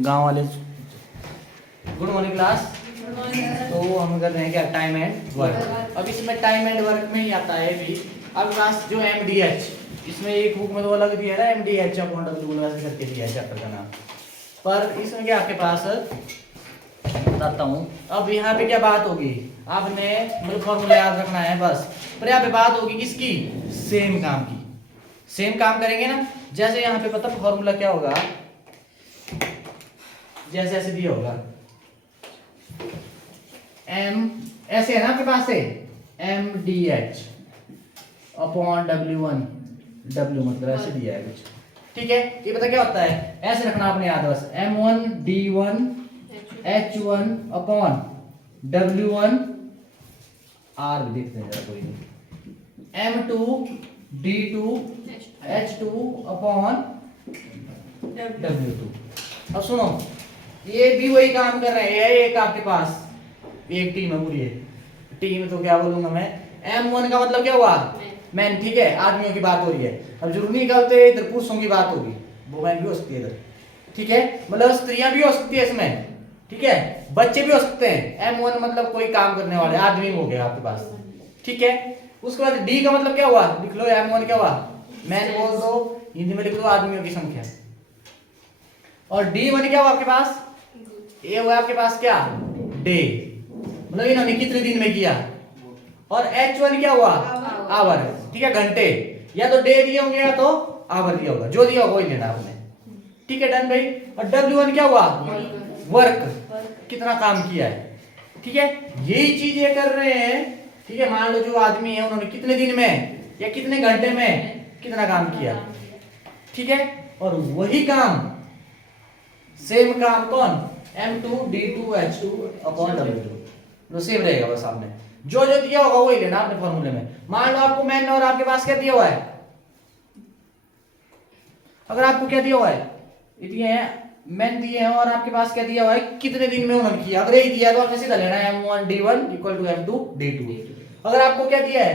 गांव वाले। Good morning class. तो हम कर रहे हैं क्या, टाइम एंड वर्क। अब इसमें टाइम एंड वर्क में ही आता है भी। अब क्लास जो MDH, इसमें एक बुक में तो अलग दिया है ना, MDH अपॉन W ऐसे करके दिया है चैप्टर का नाम। पर इसमें क्या आपके पास बताता हूँ। अब यहाँ पे क्या बात होगी, आपने मतलब फॉर्मूला याद रखना है बस। पर यहाँ पे बात होगी किसकी, सेम काम की। सेम काम करेंगे ना, जैसे यहाँ पे पता फॉर्मूला क्या होगा, जैसे ऐसे दिया होगा M, ऐसे है ना आपके पास से MDH अपॉन W1, W मतलब ऐसे दिया है कुछ, ठीक है। ये पता क्या होता है, ऐसे रखना आपने याद बस, M1 D1 H1 upon W1 R भी देखते हैं जरा कोई नहीं, M2 D2 H2 upon W2। अब सुनो, ये भी वही काम कर रहे हैं। एक आपके पास एक टीम है पूरी है, टीम तो क्या बोलूंगा मैं, M1 का मतलब क्या हुआ, मैन, ठीक है, आदमियों की बात हो रही है। अब जरूर निकलते इधर पुरुषों की बात होगी, वुमेन भी हो सकती है इधर, ठीक है, मतलब स्त्रियां भी हो सकती है इसमें, ठीक है, बच्चे भी हो सकते हैं। M1 मतलब कोई काम करने वाले आदमी हो गया आपके पास, ठीक है। उसके बाद D का मतलब क्या हुआ, लिख लो, M1 क्या हुआ, मैन बोल दो, हिंदी में लिख दो आदमियों की संख्या। और D1 क्या हुआ आपके पास, ये हुआ आपके पास क्या, डे, मतलब इन्होंने कितने दिन में किया। और H1 क्या हुआ, आवर, ठीक है, घंटे, या तो डे दिए होंगे या तो आवर दिया होगा, जो दिया होगा वही लेना आपने, ठीक है, डन भाई। और W1 क्या हुआ, वर्क, कितना काम किया है, ठीक है। यही चीज ये कर रहे हैं, ठीक है। मान लो जो आदमी है उन्होंने कितने दिन में या कितने घंटे में कितना काम किया, ठीक है। और वही काम, सेम काम कौन, M2 D2 H2 upon W2, तो सेम रहेगा बस। आपने जो जो दिया होगा वही लेना आपने फॉर्मूले में। मान लो आपको मैन और आपके पास क्या दिया हुआ है, अगर आपको क्या दिया हुआ है, ये दिए हैं मैन दिए हैं, और आपके पास क्या दिया हुआ है, कितने दिन में उन्होंने किया। अगर यही दिया है तो आपने सीधा लेना है M1 D1 equal to M2 D2। अगर आपको क्या दिया है,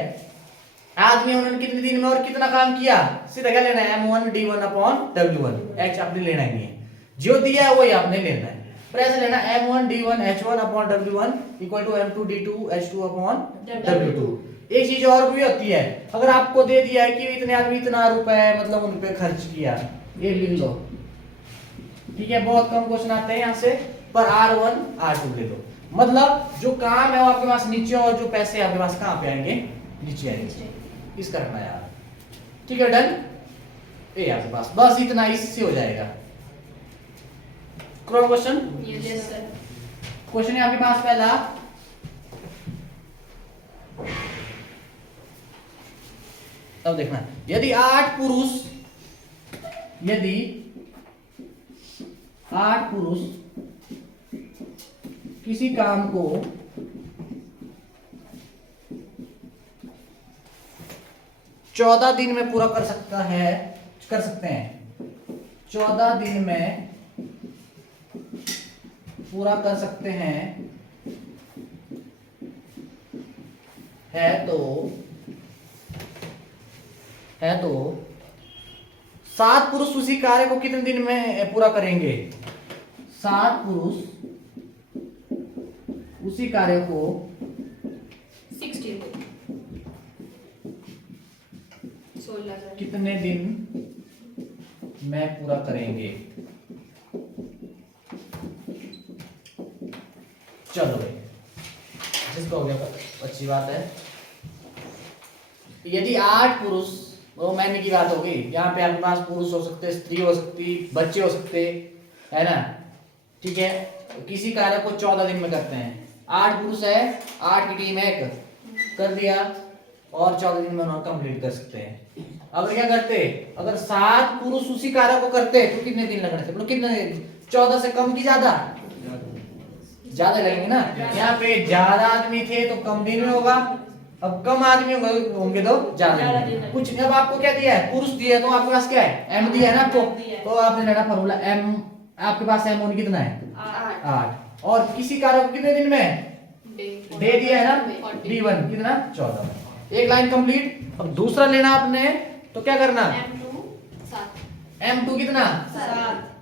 आदमी उन्होंने कितने दिन में और कितना काम किया, सीधा क्या लेना है, M1 D1 upon W1, H आपने लेना ही नहीं है, जो दिया है वही आपने लेना है। पर ऐसे लेना M1 D1 H1 upon W1 equal to M2 D2 H2 upon W2। एक चीज और भी होती है, अगर आपको दे दिया है कि इतने आदमी इतना रुपए मतलब उन पे खर्च किया, ये लिख लो, ठीक है। बहुत कम क्वेश्चन आते हैं यहाँ से, पर R1 R2 ले लो, मतलब जो काम है वो आपके पास नीचे, और जो पैसे आपके पास कहाँ पे आएंगे, नीचे आएंगे। इसका रखना यार, ठीक है, डन। ये आपके पास बस इतना, इससे हो जाएगा। क्वेश्चन, क्वेश्चन है आपके पास पहला, अब देखना, यदि 8 पुरुष किसी काम को 14 दिन में पूरा कर सकते हैं, 14 दिन में पूरा कर सकते हैं, है तो 7 पुरुष उसी कार्य को कितने दिन में पूरा करेंगे, 7 पुरुष उसी कार्य को 16 कितने दिन में पूरा करेंगे। चलो भाई, जिसको हो गया अच्छी बात है। यदि 8 पुरुष, वो मैंने की बात होगी, यहाँ पे आपके पास पुरुष हो सकते, स्त्री हो सकती, बच्चे हो सकते, है ना, ठीक है। किसी कार्य को 14 दिन में करते हैं, 8 पुरुष है, 8 की टीम है, कर दिया, और 14 दिन में उन्होंने कंप्लीट कर सकते हैं। अब क्या करते, अगर 7 पुरुष उसी कार्य को करते तो कितने दिन लगने थे, मतलब कितने, 14 से कम की ज्यादा लगेंगे ना। यहाँ पे ज्यादा आदमी थे तो कम दिन में होगा, अब कम आदमी होंगे तो ज्यादा दिन। कुछ अब आपको क्या दिया है, पुरुष दिया है, तो आपके पास क्या है, M दिया है ना आपको, तो आपने लेना फॉर्मूला M, आपके पास M1 कितना है, 8, और किसी कार्य को कितने दिन में, डे दिया है ना, D1 कितना, 14। एक लाइन कंप्लीट। अब दूसरा लेना आपने, तो क्या करना, M2 कितना,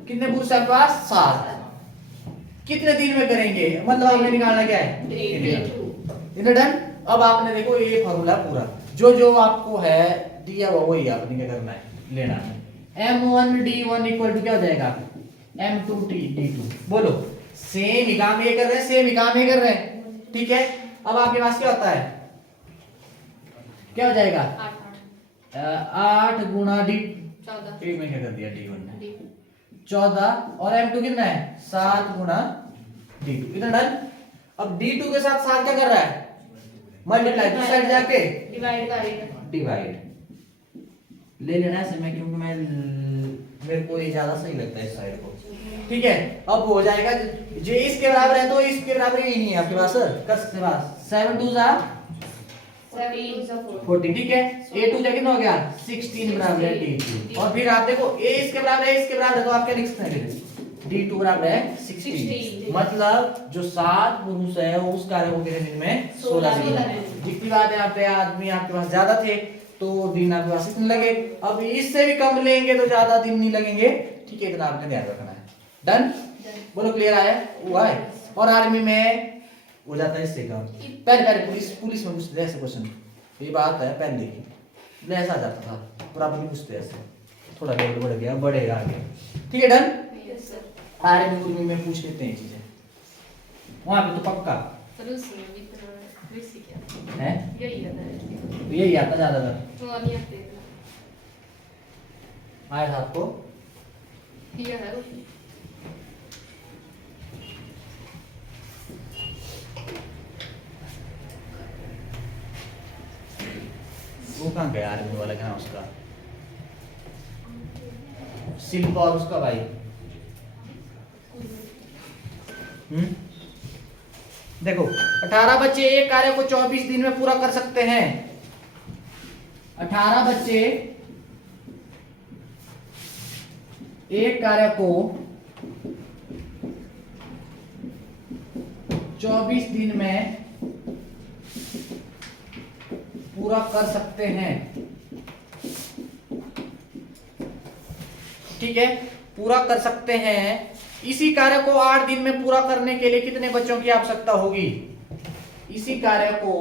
कितने पुरुष है आपके पास? 7। कितने दिन में करेंगे मतलब आपने निकालना क्या है? इधर डन। अब आपने देखो ये फॉर्मूला पूरा जो जो आपको है दिया हुआ वही आपने क्या करना है, लेना है। M1D1 इक्वल टू क्या हो जाएगा? M2D2। बोलो, सेम ही काम ये कर रहे हैं, सेम ही काम ये कर रहे हैं, ठीक है। अब आपके पास क्या होता है, क्या हो जाएगा? 8 गुणा D, 14 एक में क्या कर दिया D1 ने 14 और M2 कितना है? 7 गुणा D2। इधर डन। अब D2 के साथ 7 क्या कर रहा है? मल्टीप्लाई, दूसरी साइड जाके डिवाइड करेगा। डिवाइड ले लेना है समय, क्योंकि मैं मेरे को ये ज्यादा सही लगता है इस साइड को, ठीक है। अब हो जाएगा जो इसके बराबर है तो इसके बराबर ही नहीं है आपके पास, कर सकते हैं पास 7 2 जा 14, ठीक है। A2 जा कितना हो गया? 16 बराबर है D2। और फिर आप देखो A इसके बराबर है, इसके बराबर है, तो आप क्या लिख सकते हैं? D2 बराबर है 16। मतलब जो 7 पुरुष है उस कार्य को कितने दिन में? 16 दिन में। जितनी बात है यहाँ पे आदमी आपके पास ज्यादा थे तो दिन आपके पास इतने लगे। अब इससे भी कम लेंगे तो ज्यादा दिन नहीं लगेंगे, ठीक है। इतना आपने ध्यान रखना है। डन। बोलो क्लियर आया? हुआ है। और आर्मी में हो जाता है इससे कम। पहले पुलिस में पूछते थे ऐसे क्वेश्चन, ये बात है पहले की ऐसा जाता था, बराबर नहीं पूछते ऐसे, थोड़ा लेवल बढ़ गया, बढ़ेगा आगे, ठीक है। डन। आर्मी में पूछ लेते हैं चीजें, वहां पे तो पक्का है, यही आता ज्यादातर। आया था आपको? वो कहाँ गया आर्मी वाला, क्या उसका शिल्प और उसका भाई? देखो 18 बच्चे एक कार्य को 24 दिन में पूरा कर सकते हैं। 18 बच्चे एक कार्य को 24 दिन में पूरा कर सकते हैं, ठीक है। पूरा कर सकते हैं। इसी कार्य को 8 दिन में पूरा करने के लिए कितने बच्चों की आवश्यकता होगी? इसी कार्य को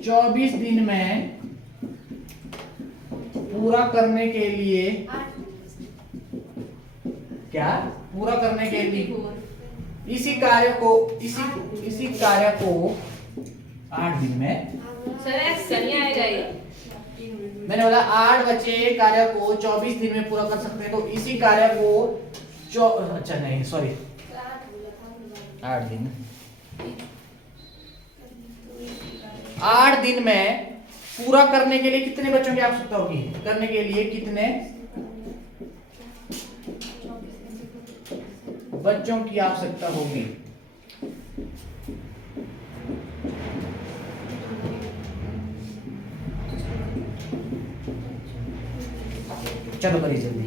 24 दिन में पूरा करने के लिए, क्या पूरा करने के लिए इसी कार्य को 8 दिन में, मैंने बोला 8 बच्चे कार्य को 24 दिन में पूरा कर सकते हैं, तो इसी कार्य को अच्छा नहीं सॉरी 8 दिन, 8 दिन में पूरा करने के लिए कितने बच्चों की आवश्यकता होगी? करने के लिए कितने बच्चों की आवश्यकता होगी? चलो करिए जल्दी,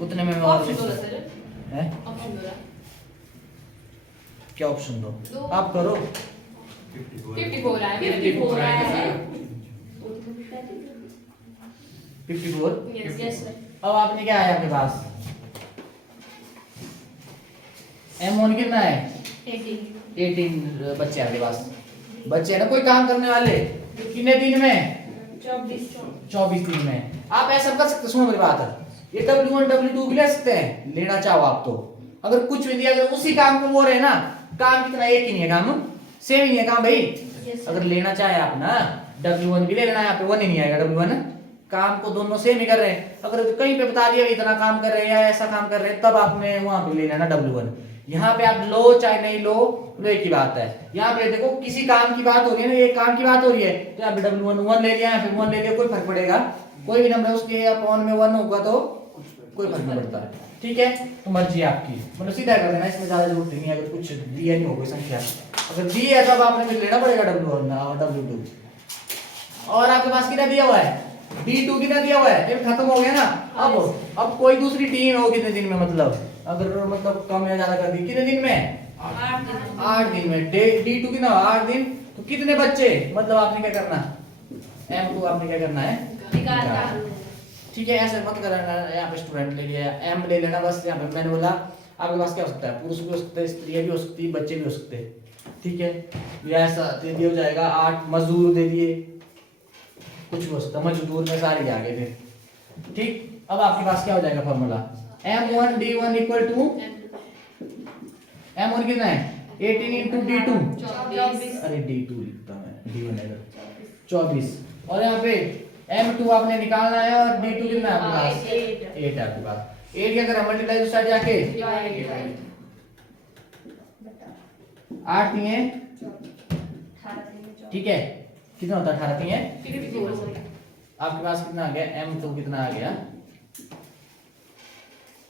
उतने में और है क्या ऑप्शन दो? आप करो। 54 है 54। Yes sir. अब आपने क्या आया आपके पास? M1 कितना है? 18 बच्चे आपके पास, बच्चे है ना कोई काम करने वाले, कितने दिन में? 24 दिन में। आप ऐसा कर सकते, सुनो मेरी बात, ये W1 W2 भी ले सकते हैं, लेना चाहो आप तो। अगर कुछ भी दिया, अगर उसी काम को वो रहे ना, काम कितना एक ही नहीं है, काम सेम ही नहीं है काम भाई। अगर लेना चाहे आप ना W1 भी ले लेना, यहाँ पे 1 ही नहीं आएगा W1, काम को दोनों सेम ही कर रहे हैं। अगर कहीं पे बता दिया इतना काम कर रहे हैं या ऐसा काम कर रहे हैं, तब आपने वहां पे ले लेना W1। यहाँ पे आप लो चाहे नहीं लो, एक ही बात है। यहाँ पे देखो किसी काम की बात हो रही है ना, ये काम की बात हो रही है, तो यहाँ पे W1 1 ले लिया, फिर 1 ले लिया, कोई फर्क पड़ेगा? कोई भी नंबर उसके अपॉन में 1 होगा तो कोई फर्क नहीं पड़ता, ठीक है। तो मर्जी आपकी, मतलब सीधा कर देना, इसमें ज्यादा जरूरत नहीं है। अगर कुछ दिया नहीं होगा संख्या, अगर दी है तब आपने फिर लेना पड़ेगा W1 और W2। और आपके पास कितना दिया हुआ है? D2 कितना दिया हुआ है? फिर खत्म हो गया ना। अब कोई दूसरी टीम हो कितने दिन में, मतलब अगर मतलब कम या ज्यादा कर दी, कितने दिन में? 8 दिन में। D2 कितना? 8 दिन। तो कितने बच्चे, मतलब आपने क्या करना? M2 आपने क्या करना है? ठीक है, ऐसे मत करना। यहाँ पे स्टूडेंट ले लिया, एम ले लेना बस। यहाँ पे मैंने बोला आपके पास क्या हो सकता है, पुरुष भी हो सकते हैं, स्त्रियाँ भी हो सकती है, बच्चे भी हो सकते हैं। ठीक है, ये ऐसा दे दिया हो जाएगा। 8 मजदूर दे दिए, कुछ भी हो सकता है, मजदूर में सारे आ गए थे। ठीक, अब आपके पास क्या हो जाएगा formula, M1D1 equal to M1 कितना है 18 इंटू D2, 24 अरे D2 लिखता मैं, D1 है 24, और यहाँ पे M2 आपने निकालना है और D2 कितना है आपके पास 8 है आपके पास। 8 क्या करें मल्टीप्लाई उस साइड जाके 8 दिए, ठीक है, कितना होता है 18 दिए। 54 आपके पास कितना आ गया M2 कितना आ गया,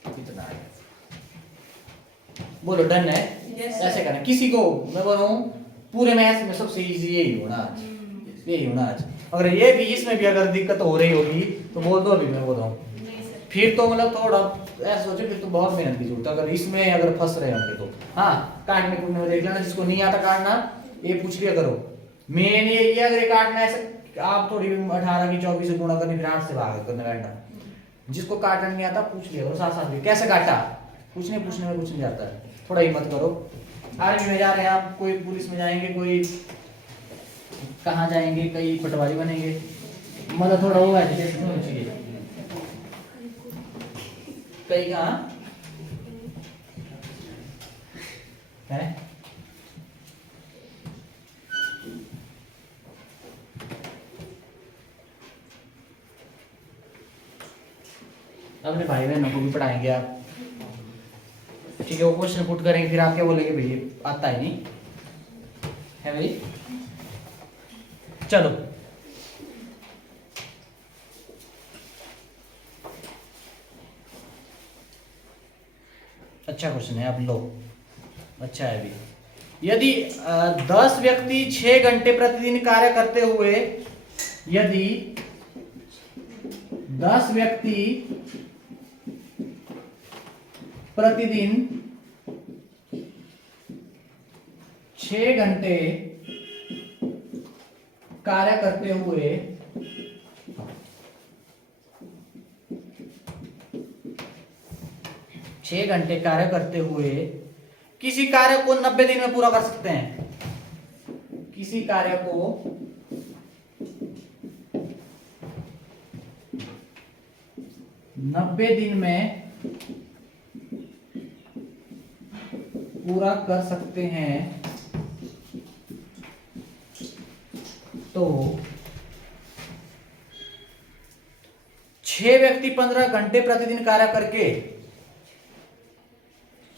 कितना आ गया बोलो, डन है। Yes, ऐसे करना, किसी को मैं बोल रहा हूँ पूरे मैथ्स में सबसे इजी यही होना आज, यही होना आज। अगर ये भी इसमें भी अगर दिक्कत हो रही होगी तो बोल दो, अभी मैं बोल रहा हूँ फिर तो मतलब थोड़ा ऐसा सोचो, फिर तो बहुत मेहनत की जरूरत है अगर इसमें अगर फंस रहे होंगे तो। हाँ, काटने कूटने में देख लेना, जिसको नहीं आता काटना ये पूछ लिया करो। मेन ये अगर ये काटना ऐसे आप थोड़ी 18 की 24 से गुणा करनी, फिर 8 से भाग करना काटना। जिसको काटना नहीं आता पूछ लिया करो साथ साथ में, कैसे काटा पूछने में कुछ नहीं आता है। थोड़ा हिम्मत करो। आर्मी में जा रहे हैं आप, कोई पुलिस में जाएंगे, कोई कहाँ जाएंगे, कई पटवारी बनेंगे, मतलब थोड़ा वो एजुकेशन होनी चाहिए। कई कहाँ है, अपने भाई बहनों को भी पढ़ाएंगे आप, ठीक है, वो क्वेश्चन पुट करेंगे, फिर आप क्या बोलेंगे भैया आता है नहीं है भाई। चलो अच्छा क्वेश्चन है, आप लो, अच्छा है अभी। यदि 10 व्यक्ति 6 घंटे प्रतिदिन कार्य करते हुए, यदि 10 व्यक्ति प्रतिदिन 6 घंटे कार्य करते हुए किसी कार्य को 90 दिन में पूरा कर सकते हैं, किसी कार्य को 90 दिन में पूरा कर सकते हैं, तो 6 व्यक्ति 15 घंटे प्रतिदिन कार्य करके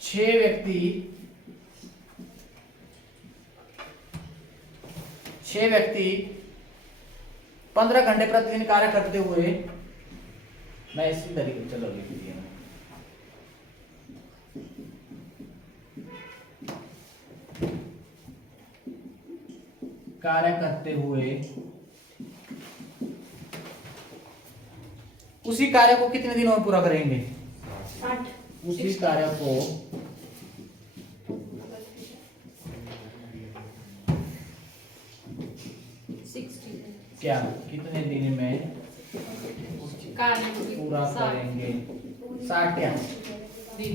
6 व्यक्ति 15 घंटे प्रतिदिन कार्य करते हुए, मैं इसी तरीके चलो लिख दिया कार्य करते हुए उसी कार्य को कितने दिनों में पूरा करेंगे, 60 उसी कार्य को 60 क्या कितने दिन में कार्य पूरा करेंगे, 60 क्या दिन।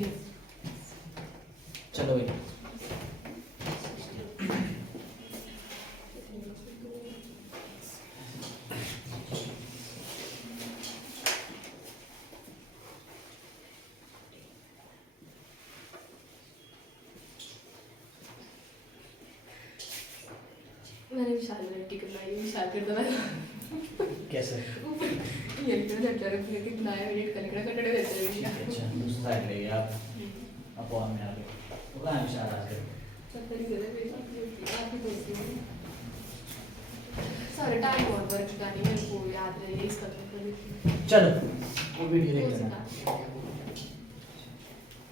चलो भाई। मैंने विशाल में टिकट लाई, विशाल कर दो कैसे ये तो चर्चा रखी है कितना है एडिट करने का कटड़े देते हैं। अच्छा दूसरा साइड ले गया आप और में आ गए तो कहाँ है इशारा से चक्कर ही दे दे आप ही बोलती हूँ सारे टाइम और वर्क गाने मेरे को याद रहे इसका तो चलो वो वीडियो देख लेना।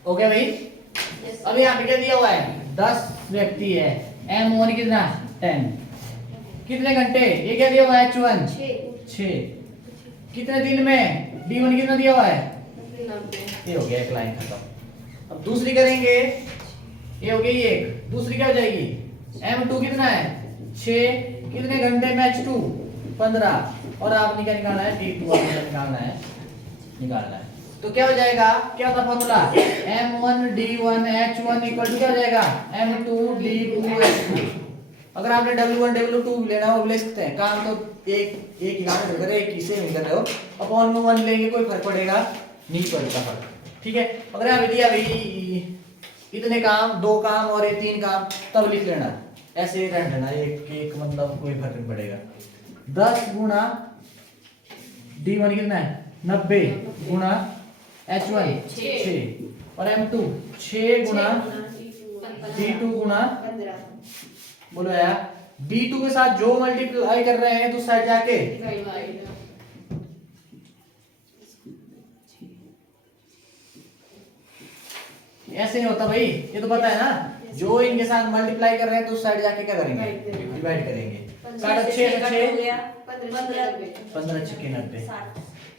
ओके भाई, अभी यहाँ पे क्या दिया हुआ है 10 व्यक्ति है, M1 कितना 10, कितने घंटे ये क्या दिया हुआ है H1 6, कितने दिन में D1 कितना दिया हुआ है, 90 ये हो गया एक लाइन खत्म। अब दूसरी करेंगे, ये हो गई एक, दूसरी क्या हो जाएगी M2 कितना है 6, कितने घंटे में H2 15, और आपने क्या निकालना है D2 आपने निकालना है निकालना है। तो क्या हो जाएगा, क्या होता फॉर्मूला, m1d1h1 इक्वल टू क्या हो जाएगा, m2d2h2। अगर आपने w1 w2 लेना हो ले सकते हैं, काम तो एक एक ही काम कर रहे हो, एक ही से नहीं कर रहे हो, अपॉन में 1 लेंगे कोई फर्क पड़ेगा नहीं पड़ता फर्क, ठीक है। अगर यहाँ दिया भाई इतने काम, 2 काम और ये 3 काम, तब लिख लेना, ऐसे ही रहने देना, एक एक मतलब कोई फर्क नहीं पड़ेगा। 10 गुना d1 कितना है 90 गुना h1 6 और m2 6 गुना d2 गुना, बोलो यार d2 के साथ जो मल्टीप्लाई कर रहे हैं तो साइड जाके ऐसे नहीं होता भाई, ये तो पता है ना, जो इनके साथ मल्टीप्लाई कर रहे हैं तो साइड जाके क्या करेंगे, डिवाइड करेंगे। 6 से 6 15 6 90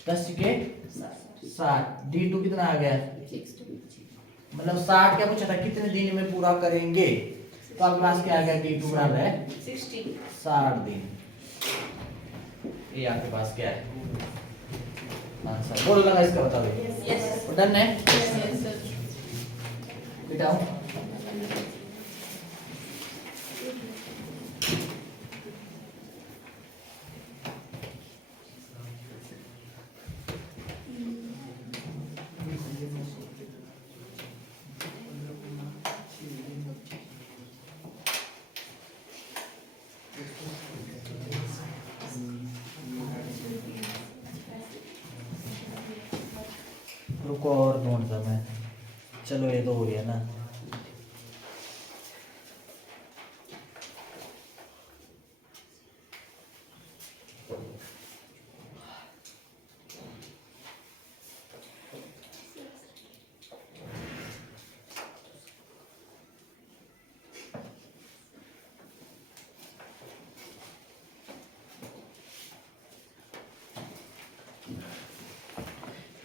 10 के 60, d2 कितना आ गया, मतलब 60 क्या पूछा था कितने दिन में पूरा करेंगे, तो आपके पास क्या आ गया, d2 बराबर है 60 दिन। ये आपके पास क्या है आंसर, बोलो लगा इसका, बताओ भाई डन है बिटाओ। रुको और नोट था मैं, चलो ये तो हो गया ना।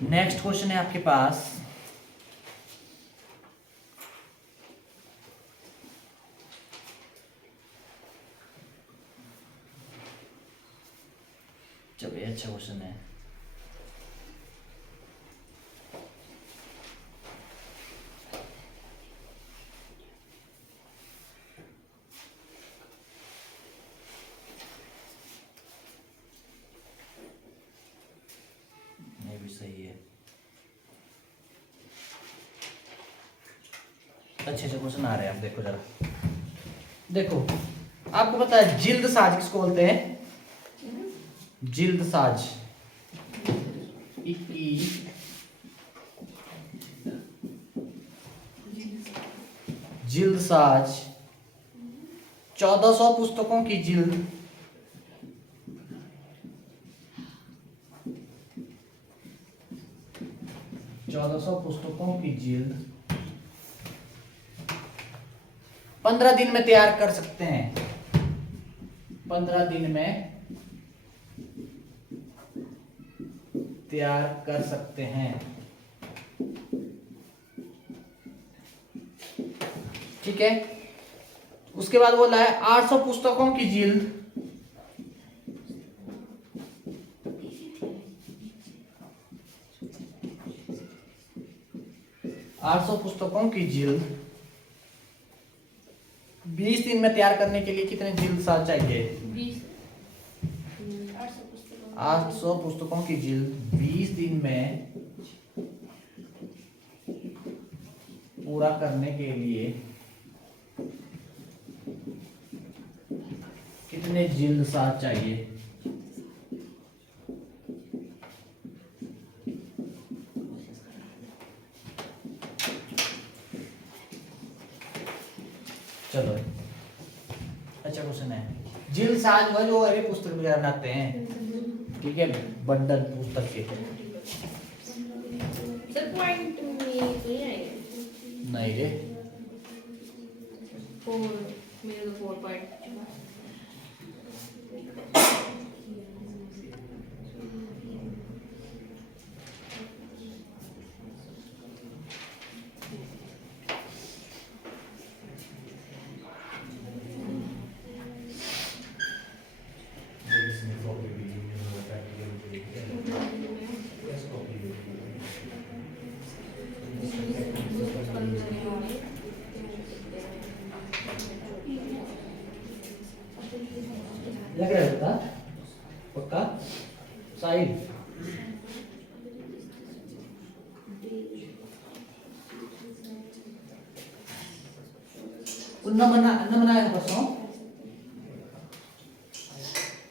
नेक्स्ट क्वेश्चन है आपके पास, चलो ये अच्छा क्वेश्चन है। ये भी सही है, अच्छे से क्वेश्चन आ रहे हैं। आप देखो जरा, देखो आपको पता है जिल्द साज किसको बोलते हैं, जिल्द साज, जिल्द साज 1400 पुस्तकों की जिल्द, पुस्तकों की जिल्द 15 दिन में तैयार कर सकते हैं, 15 दिन में तैयार कर सकते हैं, ठीक है। उसके बाद बोला है 800 पुस्तकों की जिल्द, 800 पुस्तकों की जिल्द 20 दिन में तैयार करने के लिए कितने जिल्द साज चाहिए, 800 पुस्तकों की जिल्द 20 दिन में पूरा करने के लिए कितने जिल्द साज चाहिए। चलो अच्छा क्वेश्चन है, जिल्द साज वो जो अरे पुस्तक वगैरह बनाते हैं, ठीक है, बंडल पुस्तक के, सर पॉइंट नहीं आएगा, नहीं रे 4, मेरे तो 4 पॉइंट। पक्का साहिल नंबर आया था परसों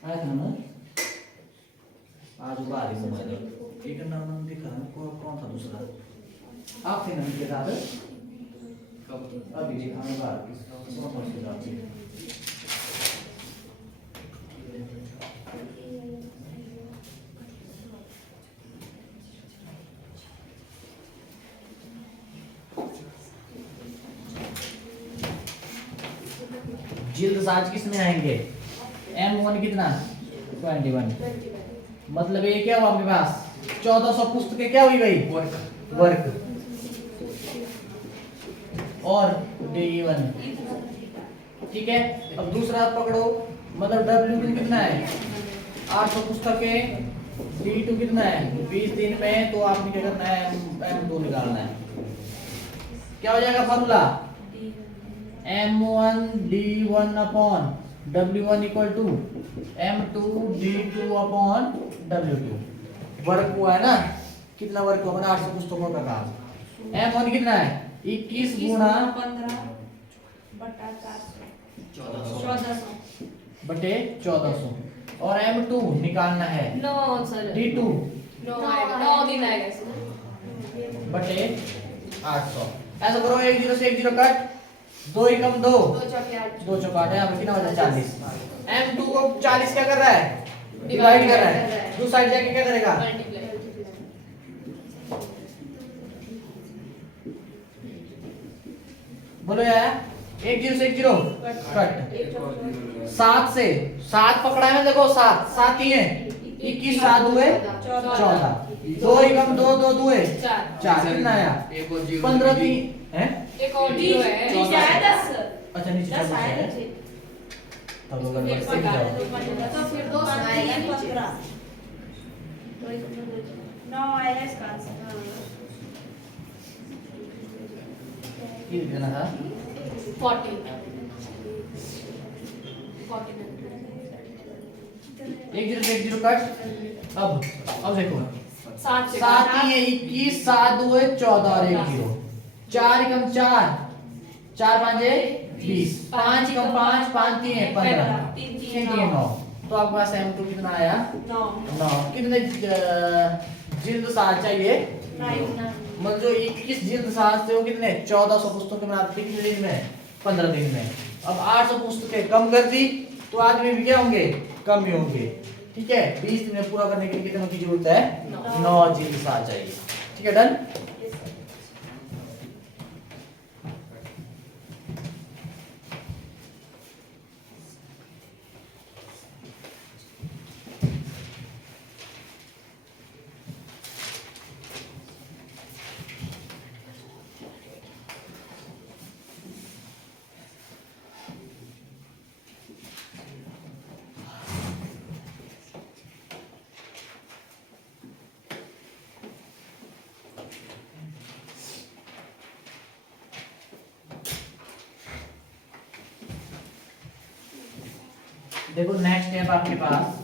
आया था नंबर आज बाहर ही मोबाइल एक नाम दिखा कौन था दूसरा आप थे नंबर के साथ अभी दिखा मैं बाहर किसका कौन सा था जिल्द साज किसमें आएंगे M1 कितना 21 मतलब ये क्या हुआ आपके पास 1400 पुस्तकें क्या हुई भाई वर्क और D1 ठीक है। अब दूसरा पकड़ो मतलब W2 कितना है 800 पुस्तकें D2 कितना है 20 दिन में तो आपने क्या करना है M2 निकालना है क्या हो जाएगा formula M1 D1 upon W1 equal to M2 D2 upon W2 work हुआ है ना कितना वर्क हुआ मैंने 800 पुस्तकों का काम M1 कितना है 21 गुणा 15 बटा 400 बटे 1400 और M2 निकालना है 9 सर D2 9 दिन आएगा इसमें बटे 800 ऐसा करो 1 0 से 1 0 कट 2 एकम 2 2 चौकाट है कितना हो जाए 40 M2 को 40 क्या कर रहा है डिवाइड कर रहा है दूसरी साइड जाके क्या करेगा बोलो यार 1 0 से 1 0 कट 7 से 7 पकड़ा है देखो 7 7 ही है 21 7 हुए 14 2 एकम 2 2 दुए 4 कितना आया 15 3 है एक और जीरो है नीचे आया 10 अच्छा नीचे 10 चलो आया है नीचे तब लोग गड़बड़ से जाओ तो फिर 2 आएगा 15 9 आएगा इसका आंसर ये देना था 40 1 0 से 1 0 कट अब देखो 7 से 7 ही है 21 7 हुए 14 और 1 0 4 एकम 4 4 5 20 5 एकम 5 5 3 है 15 3 3 9 तो आपके पास M2 कितना आया 9 9 कितने जिल्द साज चाहिए 9 मतलब जो 21 जिल्द साज थे वो कितने 1400 पुस्तकें बनाते कितने दिन में 15 दिन में अब 800 पुस्तकें कम कर दी तो आदमी भी क्या होंगे कम ही होंगे ठीक है 20 दिन में पूरा करने के लिए कितने की जरूरत है 9 जिल्द साज चाहिए ठीक है डन देखो नेक्स्ट स्टेप आपके पास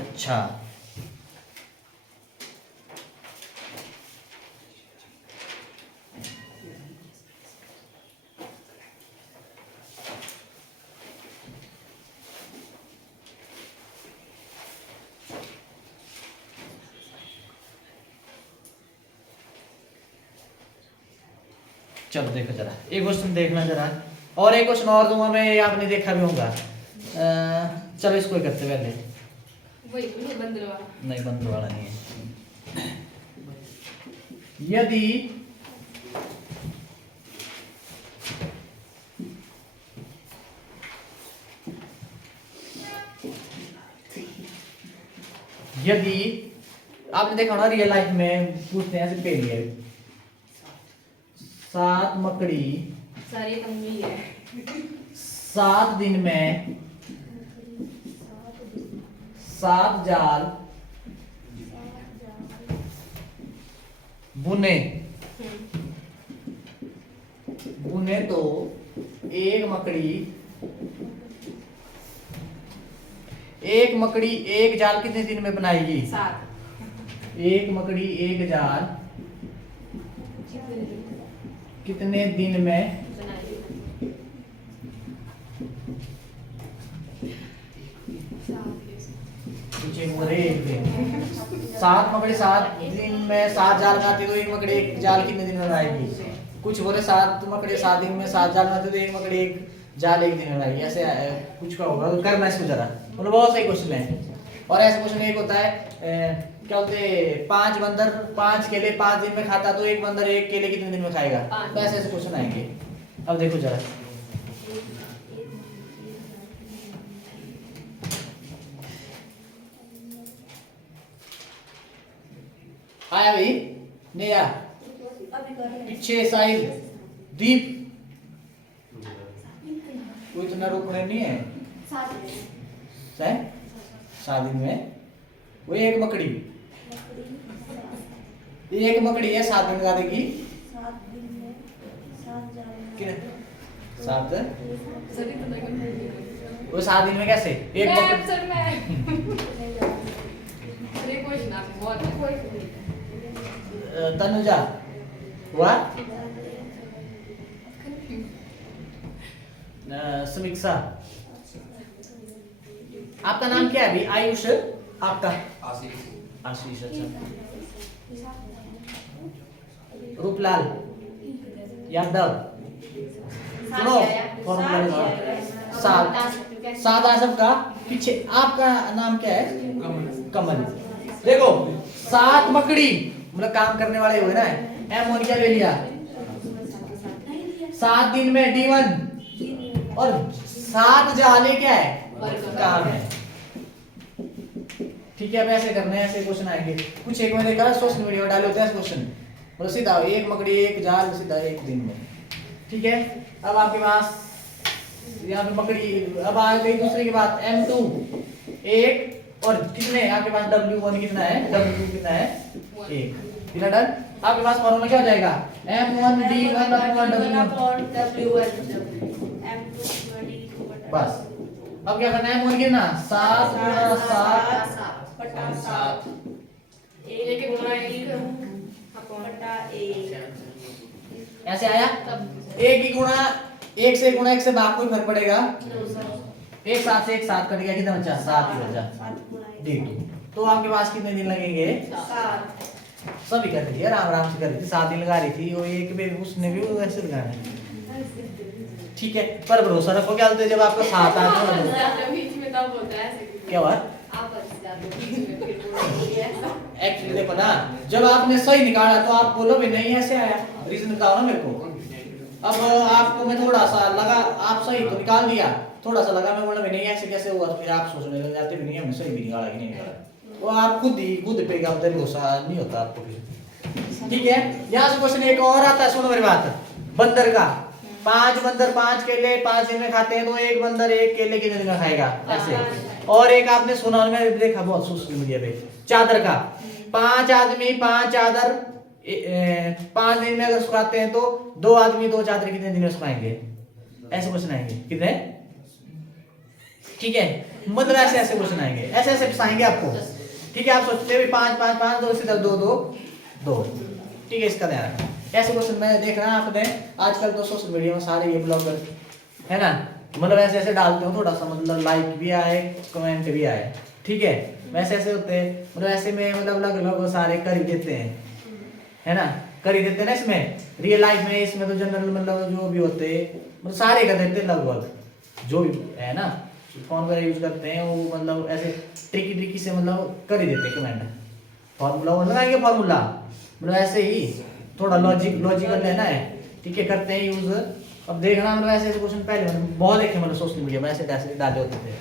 अच्छा चलो देखो जरा एक क्वेश्चन देखना जरा और एक क्वेश्चन और दूंगा मैं आपने देखा भी होगा चलो इसको ही करते पहले वही नहीं बंदर वाला नहीं बंद वाला नहीं है यदि यदि आपने देखा ना रियल लाइफ में पूछते हैं ऐसे पहली है 7 मकड़ी सारी कमी है 7 दिन में 7 जाल बुने बुने तो एक मकड़ी एक जाल कितने दिन में बनाएगी? 7 एक मकड़ी एक जाल कितने दिन में एक दिन? 7 मकड़ी 7 दिन में 7 जाल बनाती तो एक मकड़ी एक जाल कितने दिन में बनाएगी? कुछ बोले 7 मकड़ी 7 दिन में 7 जाल बनाती तो एक मकड़ी एक जाल एक दिन में बनाएगी। ऐसे कुछ का होगा, करना इसको जरा, मतलब बहुत सही क्वेश्चन है। और ऐसा क्वेश्चन एक होता है क्या बोलते हैं, 5 बंदर 5 केले 5 दिन में खाता तो एक बंदर एक केले कितने दिन में खाएगा? तो ऐसे ऐसे क्वेश्चन आएंगे। अब देखो जरा, आया भाई नहीं आया? पीछे साइड दीप कोई इतना रोकने नहीं है। 7 दिन में वो एक मकड़ी है 7 दिन का देगी 7 वो 7 दिन में कैसे एक मकड़ी? तनुजा हुआ समीक्षा, आपका नाम क्या है अभी? आयुष, आपका आशीष। अच्छा, रूपलाल यादव, सुनो फॉर्मूला 7 है सबका। पीछे आपका नाम क्या है? कमल। देखो 7 मकड़ी मतलब काम करने वाले हुए ना, M1 क्या ले लिया? 7 दिन में D1 और 7 जाले क्या है? काम है। ठीक है, अब ऐसे करने हैं, ऐसे क्वेश्चन आएंगे। कुछ एक मैंने देखा सोशल मीडिया में डाले होते हैं क्वेश्चन, मतलब सीधा एक मकड़ी एक जाल सीधा एक दिन में। ठीक है, अब आपके पास यहाँ पे मकड़ी, अब आ गई दूसरी की बात, M2 एक और कितने आपके पास W1 कितना है? W2 कितना है? 1। कितना डन? आपके पास फॉर्मूला क्या हो जाएगा? M1 D1 W1 बस। अब क्या करना है? M1 कितना? 7 गुणा 7 ऐसे आया। एक की गुणा एक से गुणा एक से भाग कोई फर्क पड़ेगा? एक 7 से एक 7 कट गया, कितना बचा? 7 ही बचा। D2 तो आपके पास कितने दिन लगेंगे? 7। सभी कर रही थी आराम से कर रही थी, 7 दिन लगा रही थी वो, एक भी उसने भी वैसे लगाना है। ठीक है, पर भरोसा रखो, क्या बोलते हैं जब आपका 7 आता है क्या हुआ? एक्चुअली देखो ना, जब आपने सही निकाला तो आप बोलो भी नहीं ऐसे आया, रीजन बताओ ना मेरे को। अब आपको मैं थोड़ा सा लगा, आप सही तो निकाल दिया, थोड़ा सा लगा मैं बोला भी नहीं ऐसे कैसे हुआ, तो फिर आप सोचने लग जाते भी नहीं हमने सही भी निकाला कि नहीं निकाला। वो आप खुद पे का भरोसा नहीं होता आपको फिर। ठीक है, यहाँ से क्वेश्चन एक और आता है, सुनो मेरी बात। बंदर का 5 बंदर 5 केले 5 दिन में खाते हैं तो एक बंदर एक केले कितने दिन में खाएगा? ऐसे। और एक आपने सुना, मैंने देखा बहुत सोशल मीडिया पे, चादर का 5 आदमी 5 चादर 5 दिन में अगर सुखाते हैं तो 2 आदमी 2 चादर कितने दिन में सुखाएंगे? ऐसे क्वेश्चन आएंगे। कितने? ठीक है, मतलब ऐसे ऐसे क्वेश्चन आएंगे, ऐसे ऐसे फंसाएंगे आपको। ठीक है, आप सोचते हैं 5 5 5 2 से 2 2 2। ठीक है, इसका ध्यान रखना। ऐसे क्वेश्चन मैं देख रहा आपने आजकल तो सोशल मीडिया में सारे ये ब्लॉगर है ना, मतलब ऐसे ऐसे डालते हो, थोड़ा सा मतलब लाइक भी आए कमेंट भी आए। ठीक है, वैसे ऐसे होते हैं, मतलब ऐसे में मतलब लगभग सारे कर ही देते हैं, है ना, कर ही देते हैं ना। इसमें रियल लाइफ में इसमें तो जनरल मतलब जो भी होते हैं मतलब सारे कर देते हैं लगभग, जो भी है ना फोन वगैरह यूज करते हैं वो मतलब ऐसे ट्रिकी से मतलब कर ही देते हैं कमेंट। फॉर्मूला लगाएंगे, फॉर्मूला मतलब ऐसे ही थोड़ा लॉजिकल लेना है। ठीक है, करते हैं यूज। अब देखना मतलब ऐसे क्वेश्चन पहले मतलब बहुत देखे मतलब सोशल मीडिया में ऐसे डाले होते थे,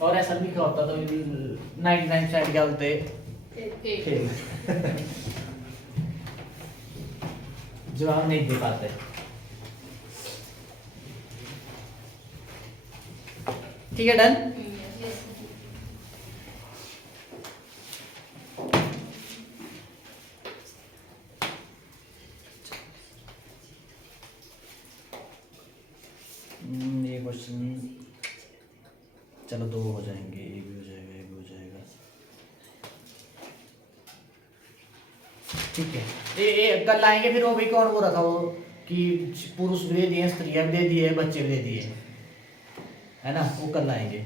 और ऐसा लिखा होता तो 99% क्या बोलते जवाब नहीं दे पाते। ठीक है, डन। ये क्वेश्चन चलो 2 हो जाएंगे, ये भी हो जाएगा, ये भी हो जाएगा। ठीक है, ये कल आएंगे फिर। वो भी कौन बोल रहा था वो कि पुरुष भी दे दिए, स्त्रियां भी दे दिए, बच्चे भी दे दिए, है ना, वो कल आएंगे।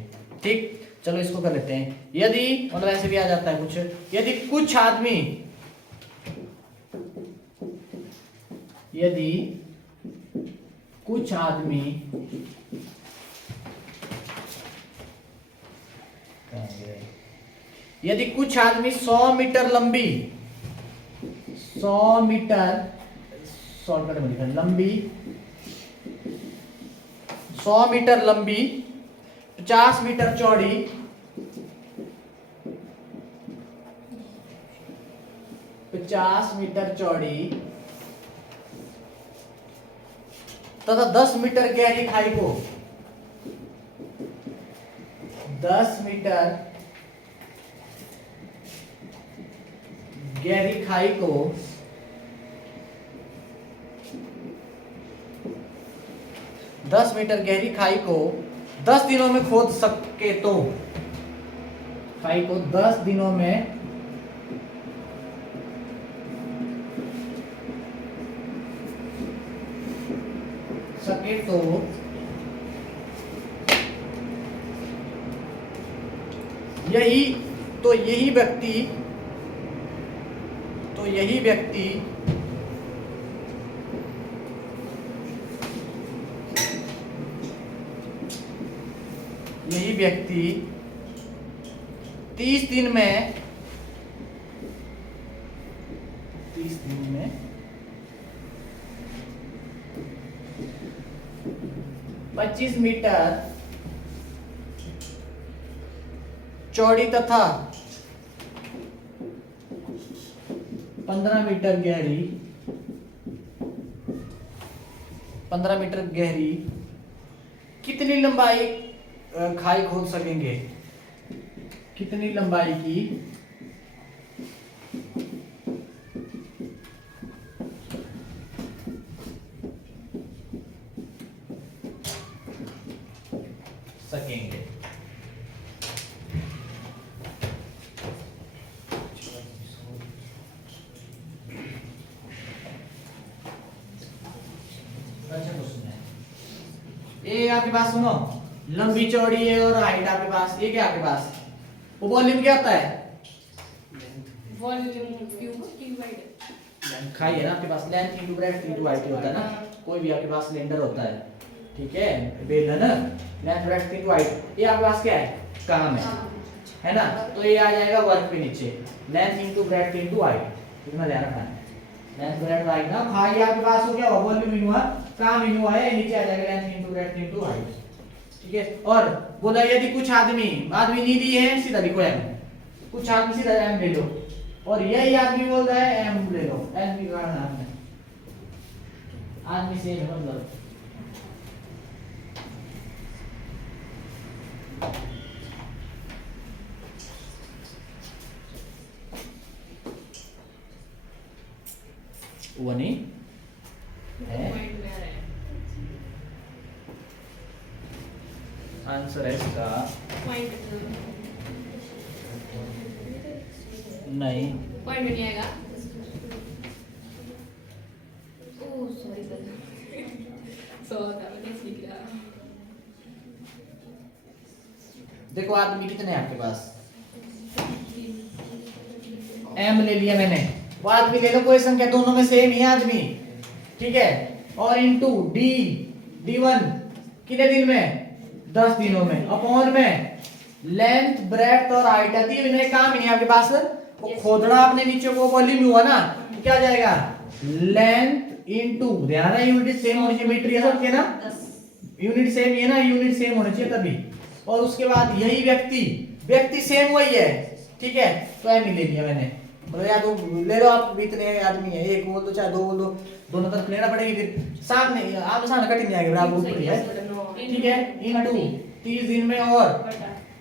ठीक, चलो इसको कर लेते हैं। यदि मतलब ऐसे भी आ जाता है कुछ, यदि कुछ आदमी, यदि कुछ आदमी यदि कुछ आदमी 100 मीटर लंबी, 100 मीटर शॉर्टकट में लिखा लंबी, 100 मीटर लंबी, 50 मीटर चौड़ी, 50 मीटर चौड़ी तथा 10 मीटर गहरी खाई को, 10 मीटर गहरी खाई को 10 मीटर गहरी खाई को 10 दिनों में खोद सके तो, खाई को 10 दिनों में सके तो यही व्यक्ति यही व्यक्ति 30 दिन में 25 मीटर चौड़ी तथा 15 मीटर गहरी कितनी लंबाई खाई खोद सकेंगे, कितनी लंबाई की सकेंगे। अच्छा क्वेश्चन है ये आपके पास, सुनो, लंबी चौड़ी है और हाइट आपके पास, ये क्या आपके पास, वो वॉल्यूम क्या होता है, खाई है ना आपके पास, length into breadth into height होता है ना, कोई भी आपके पास सिलेंडर होता है, ठीक है, बेलन, लेंथ ब्रेड्थ इनटू हाइट, ये आपके पास क्या है, काम है ना, तो ये आ जाएगा वर्क पे नीचे, length into breadth into height, इतना ध्यान रखना है, लेंथ ब्रेड्थ हाइट ना, खाई आपके पास हो क्या, वॉल्यूम इन हुआ, काम इन हुआ है, नीचे आ जाएगा length into breadth into height, ठीक है। और बोला यदि कुछ आदमी नहीं दिए हैं, सीधा लिखो एम, कुछ आदमी सीधा एम ले लो, और यही आदमी बोल रहा है एम ले लो, एम भी करना है, आदमी सेम है मतलब, वो नहीं है, आंसर है इसका नहीं, पॉइंट नहीं आएगा। Oh sorry sir. देखो आदमी कितने हैं आपके पास, एम ले लिया मैंने, वो आदमी ले लो, कोई संख्या दोनों में सेम ही है आदमी, ठीक है, और इनटू D1 कितने दिन में, 10 दिनों में, अपॉन में लेंथ ब्रेड्थ और हाइट आती है, इन्हें काम ही नहीं आपके पास, वो खोदना आपने नीचे को वॉल्यूम हुआ ना, तो क्या जाएगा, लेंथ इनटू, ध्यान है यूनिट सेम होनी चाहिए, मीटर ये सब के ना, यूनिट सेम है ना, यूनिट सेम होना चाहिए तभी, और उसके बाद यही व्यक्ति सेम वही है, ठीक है, तो एम ही ले लिया मैंने, मतलब या तो ले लो आप, इतने आदमी है, एक बोल दो चाहे दो बोल दो, दोनों तरफ लेना पड़ेगी, फिर सामने आप सामने कटिंग नहीं आएगी, बराबर ऊपर ही है, ठीक है, इनटू 30 दिन में और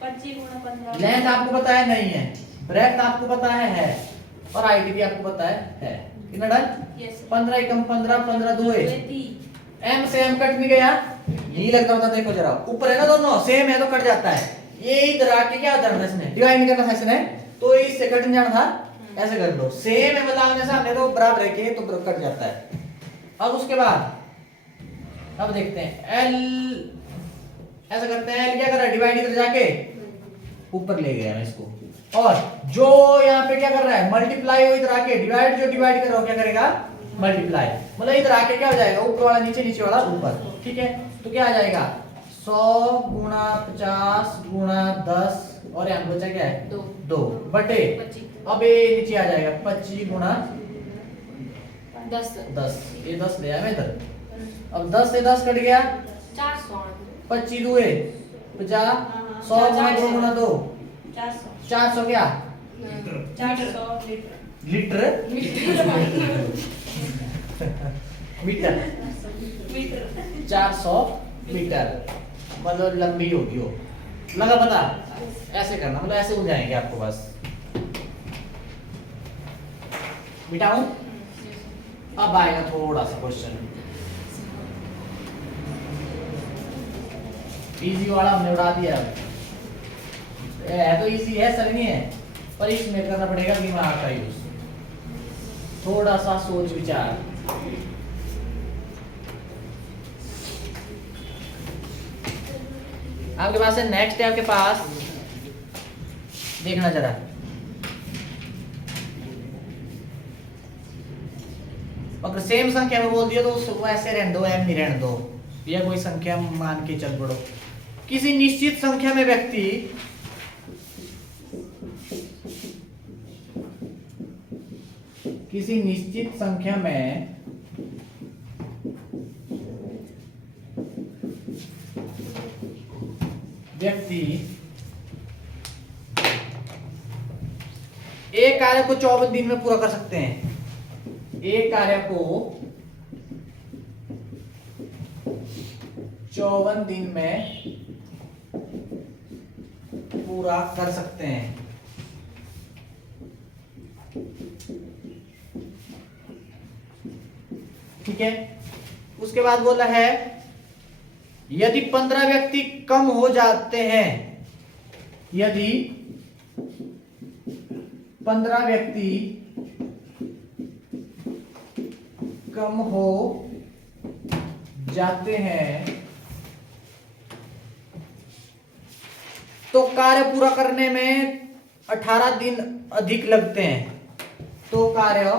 25 गुणा 15 लेंथ आपको पता है नहीं है, ब्रेथ आपको पता है और हाइट भी आपको पता है। कितना डन? यस 15 एकम 15, 15 दुए 30 एम से एम कट नहीं गया, नहीं लगता होता, देखो जरा ऊपर है ना दोनों सेम है तो कट जाता है। ये इधर आके क्या करना है, इसने डिवाइड नहीं करना था इसने, तो इससे कट नहीं जाना था, ऐसे कर लो। सेम है मतलब आमने सामने तो बराबर है के तो कट जाता है। अब उसके बाद अब देखते हैं एल, ऐसा करते हैं एल क्या कर रहा है, डिवाइड इधर जाके ऊपर ले गया मैं इसको, और जो यहाँ पे क्या कर रहा है मल्टीप्लाई, वो इधर आके डिवाइड, जो डिवाइड कर रहा हो क्या करेगा मल्टीप्लाई, मतलब इधर आके क्या हो जाएगा ऊपर वाला नीचे, नीचे वाला ऊपर। ठीक है, तो क्या आ जाएगा 100 गुणा 50 गुणा 10 और यहाँ बचा क्या है 2 बटे, 25 अब ये नीचे आ जाएगा 25 गुणा 10 ये 10 ले आया मैं इधर। अब 10 से 10 कट गया, 400 25 दुए 50, 100 गुणा 2 गुणा 2 400 400 क्या 400 लीटर मीटर, मीटर 400 मीटर मतलब लंबी होगी वो, लगा पता? ऐसे करना, मतलब ऐसे हो जाएंगे आपको बस। मिटाऊं? अब आएगा थोड़ा सा क्वेश्चन, इजी वाला हमने उड़ा दिया। है तो इजी है, सर नहीं है, पर इसमें करना पड़ेगा दिमाग का यूज, थोड़ा सा सोच विचार। आपके पास है नेक्स्ट है आपके पास, देखना जरा, अगर सेम संख्या में बोल दिया तो उसको ऐसे रहने दो, एम नहीं रहने दो, या कोई संख्या मान के चल पड़ो। किसी निश्चित संख्या में व्यक्ति किसी निश्चित संख्या में व्यक्ति एक कार्य को 54 दिन में पूरा कर सकते हैं। एक कार्य को 54 दिन में पूरा कर सकते हैं। ठीक है, उसके बाद बोला है यदि 15 व्यक्ति कम हो जाते हैं, यदि 15 व्यक्ति कम हो जाते हैं तो कार्य पूरा करने में 18 दिन अधिक लगते हैं। तो कार्य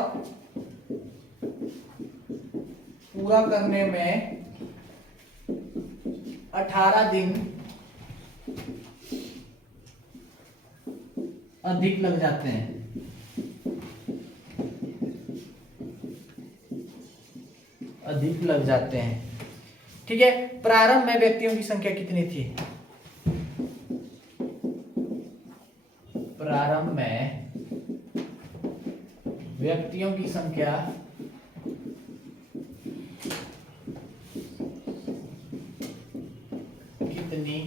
पूरा करने में 18 दिन अधिक लग जाते हैं। अधिक लग जाते हैं। ठीक है, प्रारंभ में व्यक्तियों की संख्या कितनी थी? प्रारंभ में व्यक्तियों की संख्या कितनी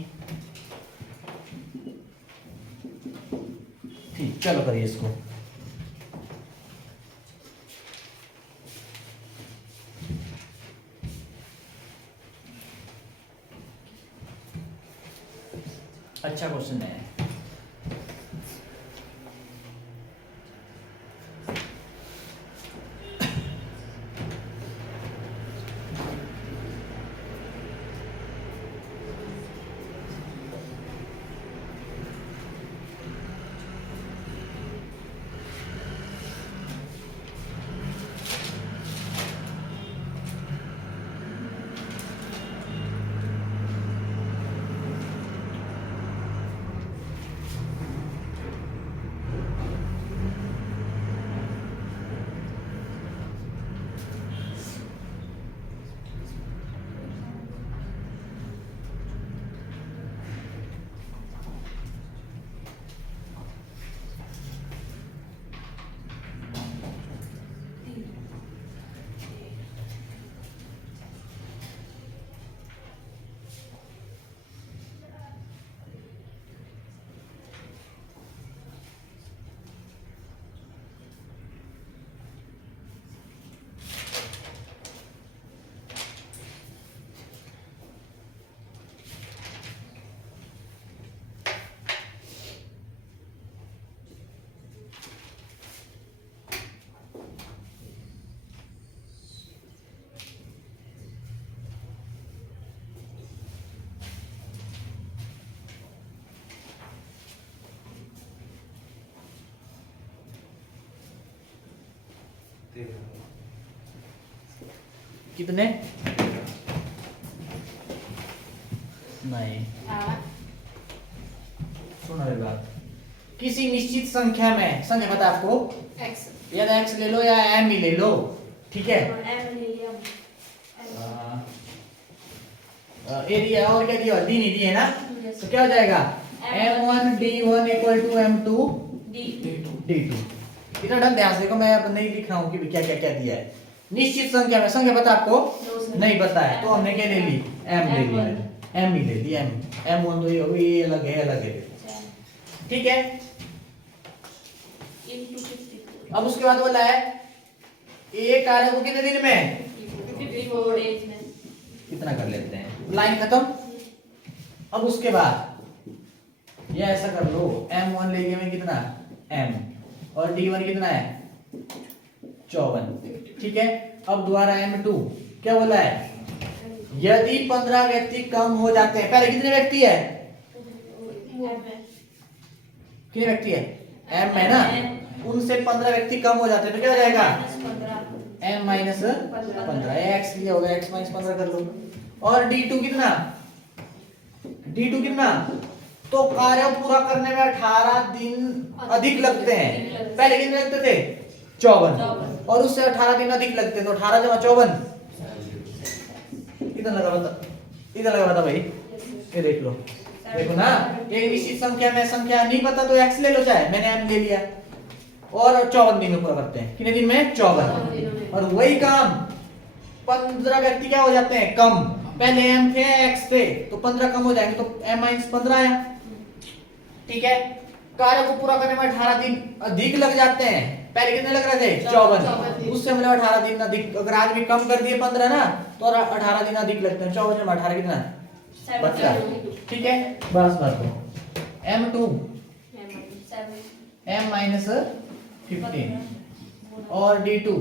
थी? चलो करिए इसको। अच्छा क्वेश्चन है। कितने? नहीं, सुनो मेरी बात। किसी निश्चित संख्या में, संख्या पता है आपको, एक्स या तो x ले लो या m ही ले लो, ठीक है। M ले लिया। एरिया और क्या दिया? d नहीं दिए ना, तो क्या हो जाएगा? m1 d1 equal to m2 d2। इतना ढंग ध्यान से देखो, मैं अब नहीं लिख रहा हूँ कि क्या क्या क्या दिया है। निश्चित संख्या में, संख्या पता आपको? नहीं पता है, तो हमने क्या ले ली? m ले लिया, m ही ले ली, m1 तो ये अलग है, ठीक है। अब उसके बाद बोला है एक कार्य को कितने दिन में? 54 days में। कितना कर लेते हैं, लाइन खत्म। अब उसके बाद ये ऐसा कर लो, m1 ले लिया मैं कितना? m, और d1 कितना है? 54, ठीक है। अब दोबारा m2 क्या बोला है? यदि 15 व्यक्ति कम हो जाते हैं, पहले कितने व्यक्ति है? कितने व्यक्ति है? m है ना, उनसे 15 व्यक्ति कम हो जाते हैं तो क्या हो जाएगा? m माइनस 15, x लिया होगा, x माइनस 15 कर लो। और d2 कितना? d2 कितना? तो कार्य पूरा करने में 18 दिन अधिक लगते हैं। पहले कितने लगते थे? 54, और उससे 18 दिन अधिक लगते हैं, तो 18 जमा 54 कितना लगा बता? इधर लगा बता भाई, ये देख लो, देखो ना, एक निश्चित संख्या में संख्या नहीं पता तो x ले लो, चाहे मैंने m ले लिया, और 54 दिन में पूरा करते हैं। कितने दिन में? 54। और वही काम 15 व्यक्ति क्या हो जाते हैं? कम। पहले m थे, x थे, तो 15 कम हो जाएंगे, तो m माइनस 15 आया, ठीक है। कार्य को पूरा करने में 18 दिन अधिक लग जाते हैं। पहले कितने लग रहे थे? 54, उससे मतलब 18 दिन अधिक। अगर आदमी कम कर दिए 15 ना, तो 18 दिन अधिक लगते हैं। 54 में 18 कितना? 72, ठीक है। बस m2 m माइनस 15 और d2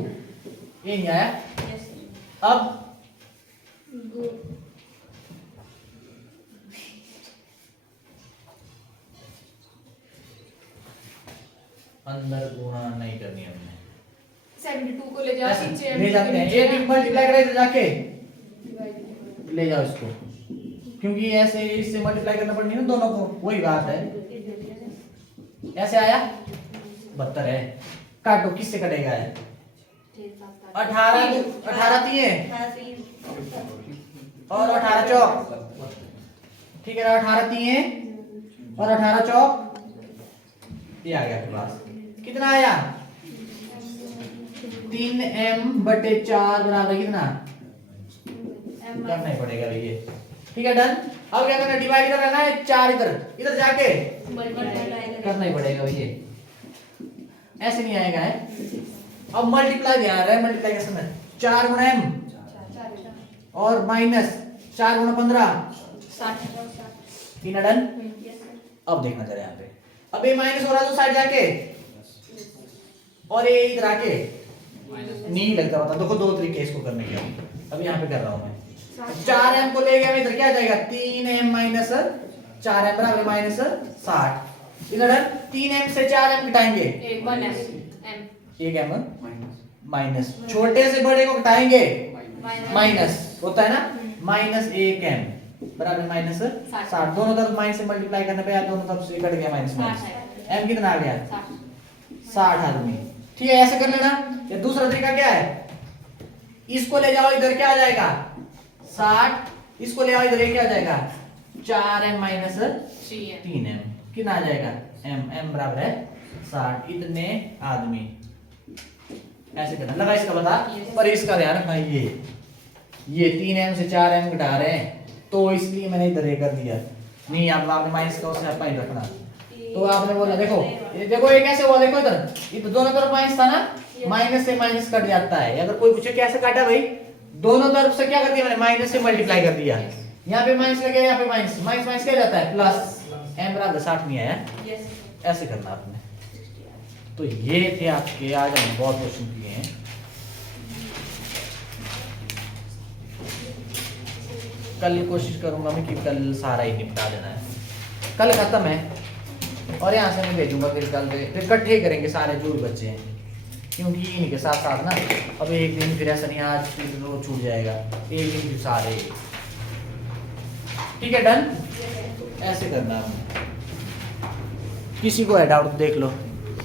ये नहीं आया। अब अंदर गुणा नहीं करनी हमने, 72 को ले जा, नीचे ले जाते हैं, ये मल्टीप्लाई करें जाके ले जाओ इसको, क्योंकि ऐसे इससे मल्टीप्लाई करना पड़ेगी ना दोनों को, वही बात है। ऐसे आया 72 है, काटो, किससे कटेगा? है 18 दिए और 18 चौक, ठीक है ना, 18 दिए और 18 चौक, ये आ गया आपके पास। कितना आया? 3m/4 बराबर कितना? करना ही पड़ेगा भैया, ठीक है, डन। अब क्या करना? डिवाइड करना है 4 इधर जाके करना ही पड़ेगा भैया, ऐसे नहीं आएगा है। अब मल्टीप्लाई ध्यान रहे, मल्टीप्लिकेशन में 4 गुणा m और माइनस 4 गुणा 15 60, डन। अब देखना जरा यहाँ पे, अब ये माइनस हो रहा है तो साइड जाके, और ये इधर आके नहीं लगता, बता देखो 2 तरीके इसको करने के। अब यहाँ पे कर रहा हूँ मैं, 4m को ले गया मैं, इधर क्या जाएगा? 3m माइनस 4m बराबर माइनस 60। इधर 3m से 4m घटाएंगे, 1m माइनस, छोटे से बड़े को घटाएंगे माइनस, होता है ना, माइनस 1m बराबर माइनस 60। दोनों तरफ माइनस से मल्टीप्लाई करने पे दोनों तरफ से कट गया माइनस माइनस, m कितना आ गया? 60 आदमी, ठीक है। ऐसे कर लेना। ये दूसरा तरीका क्या है? इसको ले जाओ इधर, क्या आ जाएगा? 60, इसको ले आओ इधर, क्या आ जाएगा? 4m माइनस 3m, कितना आ जाएगा? m बराबर है 60, इतने आदमी। ऐसे करना, लगा इसका बता, पर इसका ध्यान रखना, ये 3m से 4m घटा रहे हैं, तो इसलिए मैंने इधर ये कर दिया। नहीं, आपने माइनस का उसने अपना ही रखना, तो आपने बोला देखो ये कैसे हुआ, देखो इधर, ये तो दोनों तरफ माइनस था ना, माइनस से माइनस कट जाता है। अगर कोई पूछे कैसे काटा भाई, दोनों तरफ से क्या कर दिया मैंने? माइनस से मल्टीप्लाई कर दिया। यहाँ पे माइनस लगे, यहाँ पे माइनस, माइनस माइनस क्या जाता है? प्लस। m बराबर 60 नहीं आया, ऐसे करना आपने। तो ये थे आपके, आज हमने बहुत क्वेश्चन किए हैं। कल कोशिश करूंगा मैं कि कल सारा ही निपटा देना है, कल खत्म है, और यहाँ से मैं भेजूंगा, फिर कल फिर इकट्ठे करेंगे सारे जो भी बच्चे हैं। क्योंकि इन्हीं के साथ साथ ना अब एक दिन फिर ऐसा नहीं आज फिर वो छूट जाएगा, एक दिन फिर सारे। ठीक है, डन। तो ऐसे करना आपने। किसी को है डाउट देख लो।